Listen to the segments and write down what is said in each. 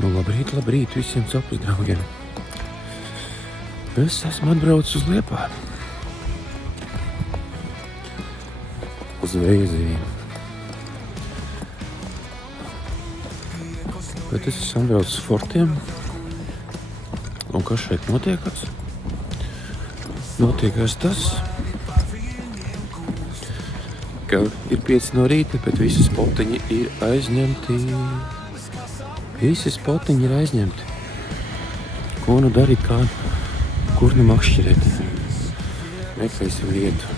Nu, labrīt visiem Copas draugiem. Es esmu atbraucis uz Liepāju. Uz Vēzījiem. Bet es esmu atbraucis uz Fortiem. Un kas šeit notiekas? Notiekas tas, ka ir 5 no rīta, bet visi spotiņi ir aizņemti. Visi spotiņi ir aizņemti. Ko nu darīt, kā kur nu makšķerēt? Meklēsim vietu.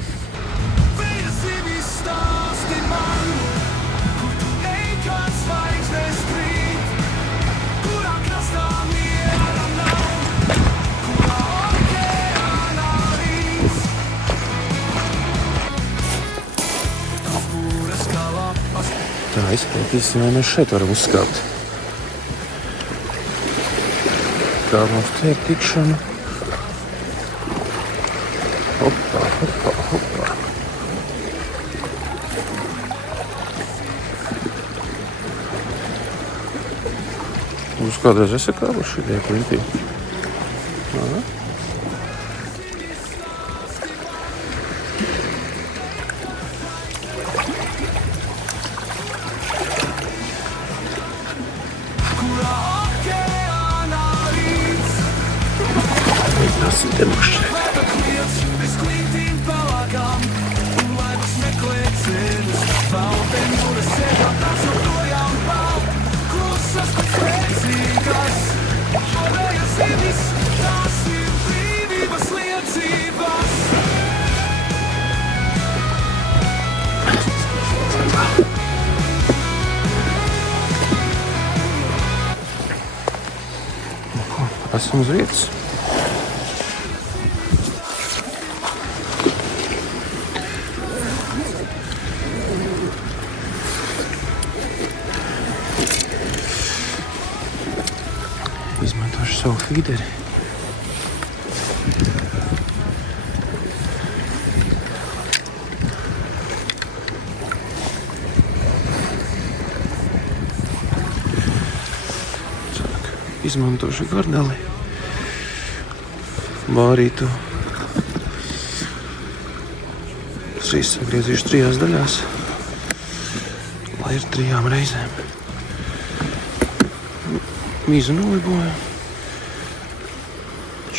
Tā, izpētīsim, vai mēs šeit varam uzskāpt. Kā mums tiek tikšana. Hopā, hopā, hopā. Jūs kādreiz esat kāpuši šitie klimpī? Aha. Mēģināsim te makšķerēt. Esam uz vietas. Izmantošu savu feederi. Izmantošu garneli. Vārītu. Šīs sagriezīšu 3 daļās, lai ir 3 reizēm. Mīzu noliboju.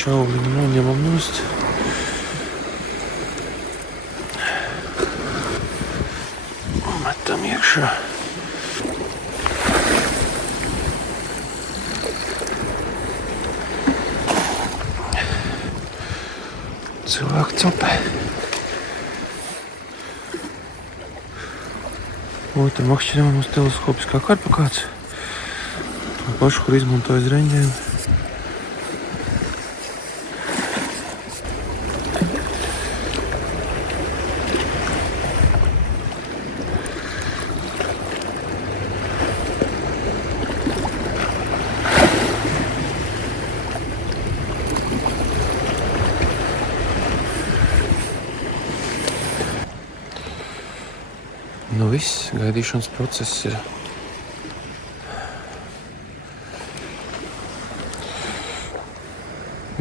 Čauliņu noņemam nost. Metam iekšā. Cilvēku copē. Otra makšķeram uz teleskopiskā karpa kāds. To pašu, kur izmantojas reņģēm. Nu viss, gaidīšanas process ir.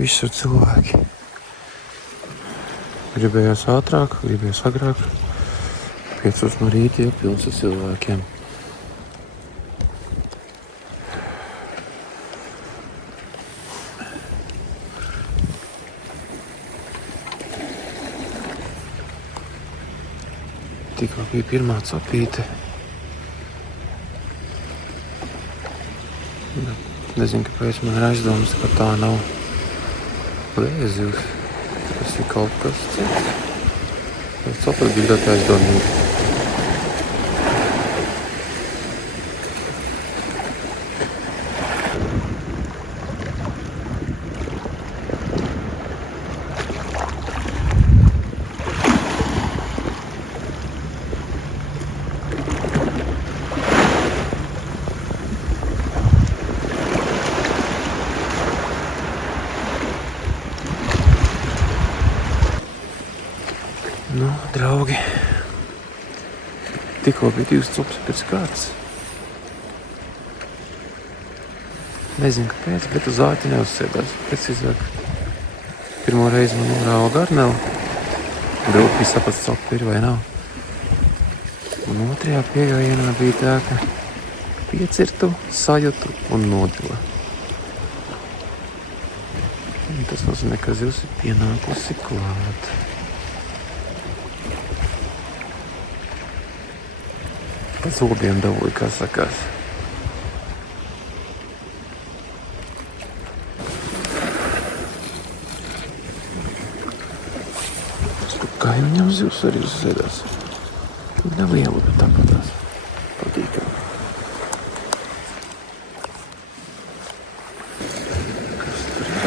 Visur cilvēki. Gribējās ātrāk, gribējās agrāk. 5 no rīta jau pilns ar cilvēkiem. Tikko bija pirmā capīte. Nezinu, kāpēc man ir aizdomas, ka tā nav Vēzivs. Tas ir kaut kas cits. Tas saprat bija ļoti aizdomīgi. Nu, draugi, tikko bija 2 cupas pēc kārtas. Nezinu, kāpēc, bet uz āķi neuzsēdās. Precīzāk, pirmo reizi man norāva garneli. Grūti bija saprast, copa ir vai nav. Un otrajā piegājienā bija tā, ka piecirtu, sajūtu un nodila. Un tas nozīmē, ka zivs ir pienākusi klāt. Pa zobiem dabūju, kā sakās. Kaimiņam zivs arī uzsēdās. Neliela, bet tāpatās patīkami. Kas tur ir?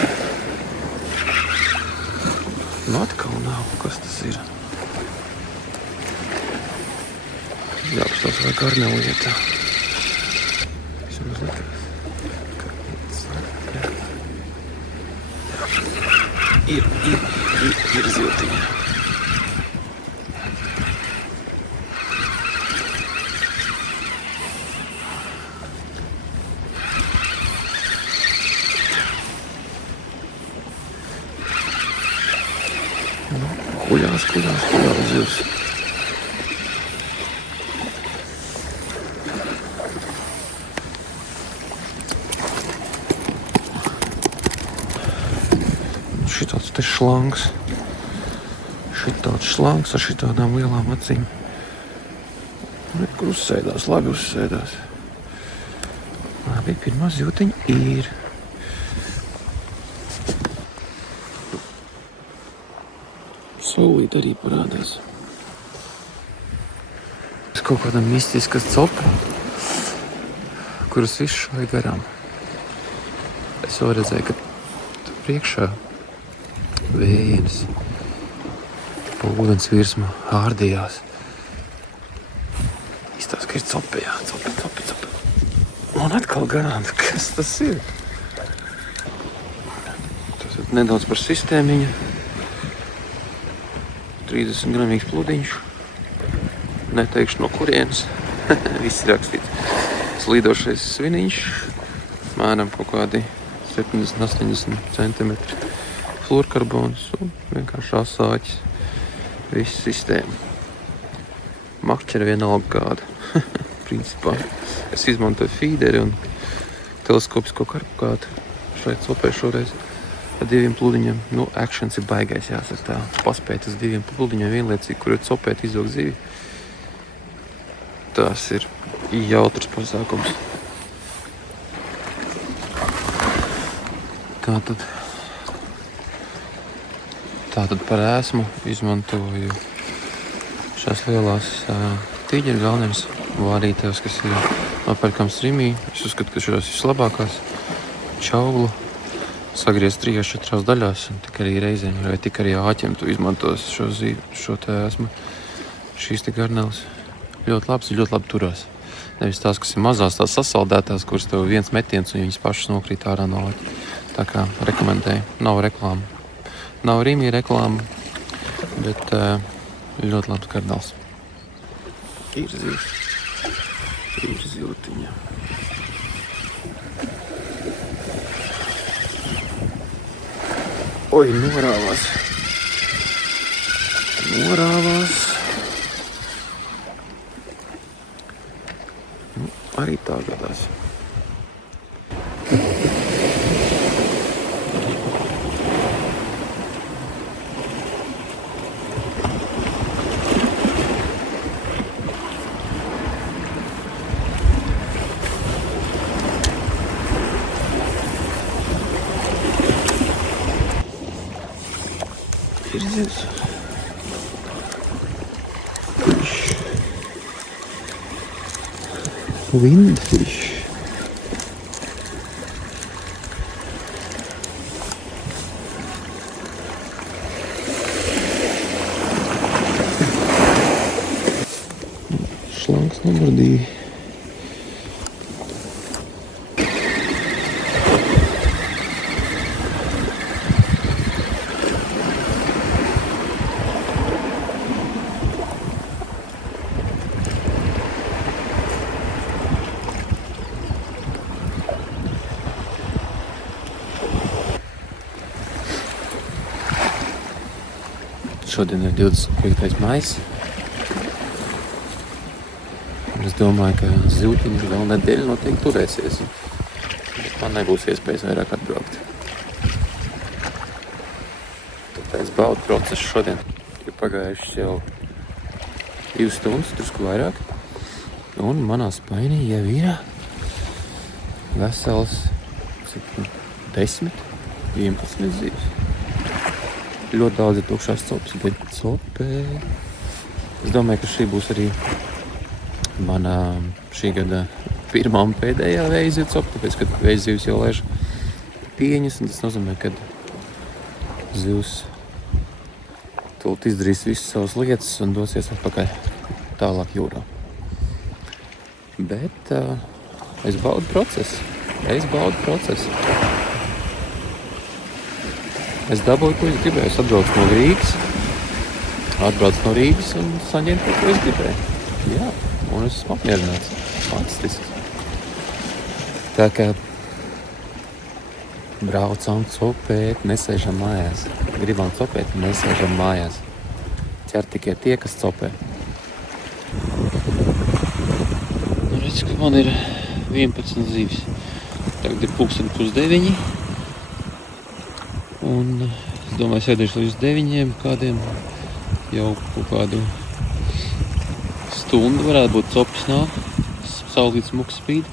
Nu atkal nav, kas tas ir? Jāpastās vai garneli vietā. Vismaz likās. Ir ziltiņa. Kuļās zivs. Šitāds te šlangs. Šitāds šlangs ar šitādām lielām acīm. Kur uzsēdās, labi uzsēdās. Labi, pirmā zivtiņa ir. Saulīt arī parādās. Tas kaut kāda mistiska copa, kuras viss šai garām. Es jau redzēju, ka tur priekšā vējienis pa ūdens virsmu ārdījās. Izstāst, ka ir copa, jā, copa. Un atkal garām, kas tas ir? Tas ir nedaudz par sistēmiņu. 30 gramīgs pludiņš. Neteikšu no kurienes. Viss ir rakstīts. Slīdošais sviniņš. Mēram kaut kādi 70-80 centimetri. Fluorkarbons un vienkārši asāķis. Viss sistēma. Makšķera vienalga kāda. Principā. Es izmantoju fīderi un teleskopisko karpukātu. Šai copai šoreiz. Ar 2 pludiņiem, actions ir baigais, jāsaka tā. Paspēt uz 2 pludiņiem vienlaicīgi, kur ir copēt izvilkt zivi. Tas ir jautrs pasākums. Tātad par ēsmu izmantoju šās lielās tīģeru galvenības vārītēvs, kas ir nopērkams Rimī. Es uzskatu, ka šās ir labākās. Čaulu. Sagriezt 3-4 daļās, un tik arī reizēm, vai tik arī āķiem tu izmantos šo te esmu. Šīs te garneles ļoti labi turās. Nevis tās, kas ir mazās, tās sasaldētās, kuras tev viens metiens, un viņas pašas nokrīt ārā no āķa. Tā kā rekomendēju. Nav reklāma. Nav Rīmī reklāma, bet ļoti labs garneles. Ir zivs. Ir ziltiņa. Oi, norāvās. Arī tā gadās. Ir zivs. Windfish. Šlanks numur 2. šodien ir 25. maijs. Es domāju, ka zivtiņš vēl nedēļu noteikti turēsies. Bet man nebūs iespējas vairāk atbraukt. Tāpēc baudu procesu šodien ir pagājuši jau 2 stundas, drusku vairāk. Un manā spainī jau ir vesels 10, 11 zīves. Ļoti daudz ir tukšās copas, bet copē. Es domāju, ka šī būs arī mana šī gada pirmā un pēdējā veizīvu copa, tāpēc, ka veizīvs jau laiž pieņas, un tas nozīmē, ka zivs tūlīt izdarīs visas savas lietas un dosies atpakaļ tālāk jūrā. Bet es baudu procesu. Es dabūju, ko es gribēju. Es atbraucu no Rīgas un saņēmu to, ko es gribēju. Jā, un es esmu apmierināts. Fantastiski. Tā kā braucam copēt, nesēžam mājās. Gribam copēt, nesēžam mājās. Ķer tikai tie, kas copē. Redz, ka man ir 11 zīves. Tagad ir 8:30. Un es domāju, sēdēšu līdz 9 kādiem. Jau kaut kādu stundu varētu būt copas nāk. Saulīts muks spīd.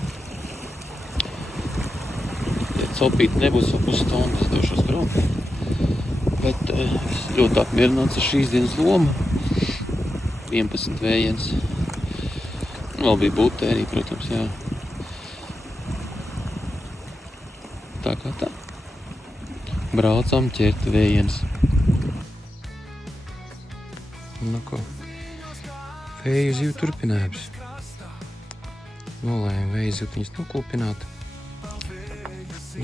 Ja copīt nebūs jau pusstundu, es došos prom. Bet es ļoti apmierināts ar šīs dienas lomu. 11 vējiens. Vēl bija būtērija, protams, jā. Tā kā tā. Braucam ķert vējiens. Nu ko, vēju zivu turpinājums. Nolējam vēju zivtiņas nokūpināt.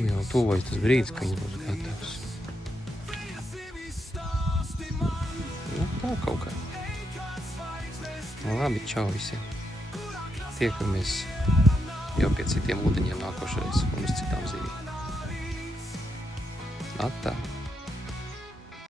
Jau tuvojas tas brīdis, ka viņi būs gatavs. Nu, tā kaut kā. Labi, čau visiem. Tiekamies jau pie citiem ūdeņiem nākošais un uz citām zivīm. Atā!